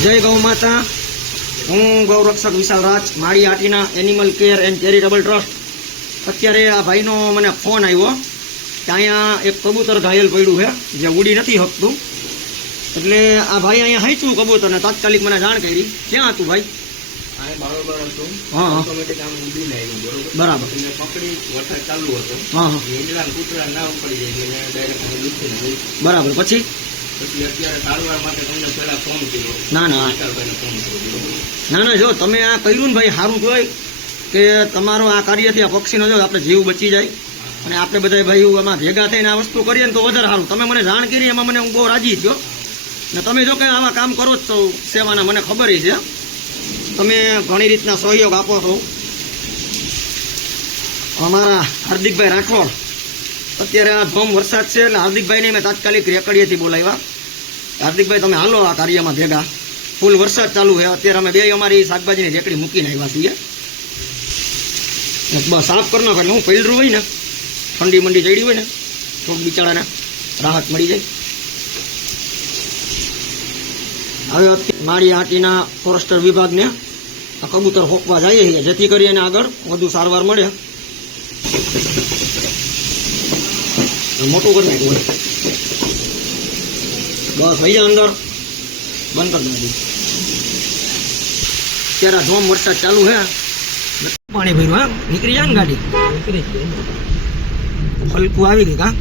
જય ગૌ માતા. હું ગૌરક્ષક Vishal Raj, Malia Hatina animal care and charitable trust. અત્યારે આ ભાઈનો મને ફોન આવ્યો કે અહીંયા એક કબૂતર ઘાયલ પડ્યું છે જે ઉડી નથી શકતું. એટલે આ ભાઈ અહીંયા હાંચ્યું કબૂતરને, તાત્કાલિક મને જાણ કરી. ક્યાં હતું ભાઈ? હા, બરાબર. બરાબર. પછી ના ના, જો તમે આ કર્યું ને ભાઈ, સારું જોઈ કે તમારો આ કાર્યથી આ પક્ષીનો જો આપણે જીવ બચી જાય અને આપણે બધા ભાઈઓ આમાં ભેગા થઈને આ વસ્તુ કરીએ ને તો વધારે સારું. તમે મને જાણ કરી એમાં મને હું બહુ રાજી થયો ને તમે જો કે આવા કામ કરો જ છો સેવાના, મને ખબર છે. તમે ઘણી રીતના સહયોગ આપો છો. અમારા હાર્દિકભાઈ રાઠોડ, અત્યારે આ ધોમ વરસાદ છે એટલે હાર્દિકભાઈને મેં તાત્કાલિક રેકડીએથી બોલાવ્યા. હાર્દિકભાઈ તમે હાલો આ કાર્યમાં ભેગા, ફૂલ વરસાદ ચાલુ છે. અત્યારે અમે બે અમારી શાકભાજીની રેકડી મૂકીને આવ્યા છીએ. બસ સાફ કરી નાખો એટલે હું પૈલરું હોય ને, ઠંડી મંડી ચડી હોય ને, થોડુંક બિચારાને રાહત મળી જાય. હવે માળી આટીના ફોરેસ્ટર વિભાગને આ કબૂતર હોકવા જઈએ છીએ જેથી કરીને આગળ વધુ સારવાર મળે. મોટું કરી નાખ્યું હોય. બસ ભાઈ અંદર બંધ કરી નાખ્યું. ત્યારે ધોમ વરસાદ ચાલુ છે, પાણી ભર્યું. હા, નીકળી જાય ને ગાડી, નીકળી હલકું આવી ગયું. કા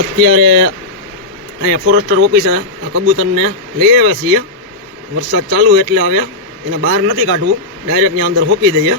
અત્યારે અહીંયા ફોરેસ્ટર ઓફિસે આ કબૂતરને લઈ આવ્યા છીએ. વરસાદ ચાલુ એટલે આવ્યા, એને બહાર નથી કાઢવું, ડાયરેક્ટ ત્યાં અંદર હોપી દઈએ.